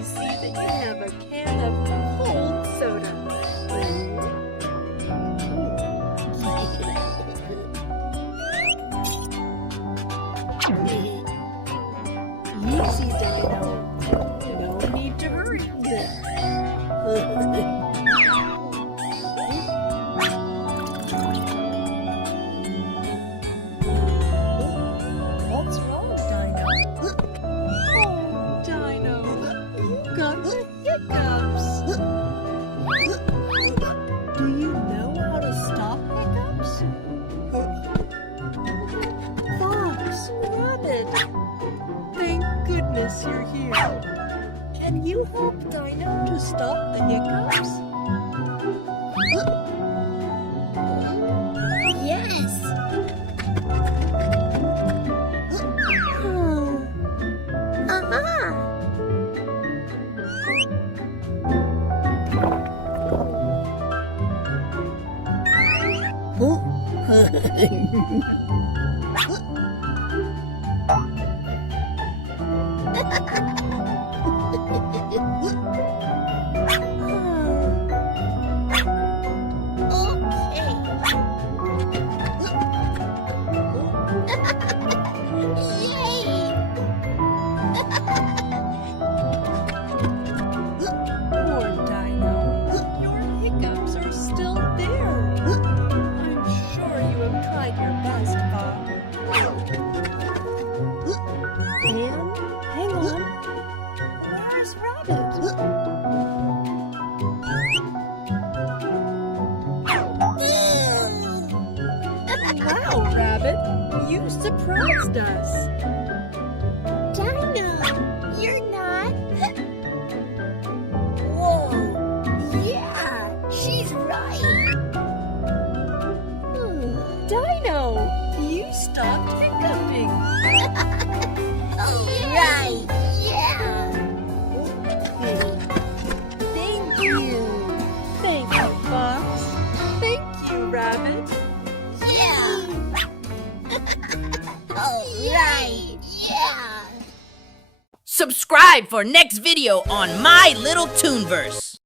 I see that you have a can of cold soda. Easy, Dino. No need to hurry. What's wrong, Dino? Oh, Dino, you got the hiccups. Do you know how to stop hiccups? Fox, Rabbit, thank goodness you're here. Can you help Dino to stop the hiccups? Yes. Poor Dino, your hiccups are still there. I'm sure you have tried your best, Bob. And, hang on, where's Rabbit? Wow, Rabbit, you surprised us. Dino, you're not. Whoa, yeah, she's right. Dino, you stopped hiccuping. Right, yeah. Thank you. Thank you, Fox. Thank you, Rabbit. Yeah. Right, yeah. Subscribe for next video on My Little Toonverse.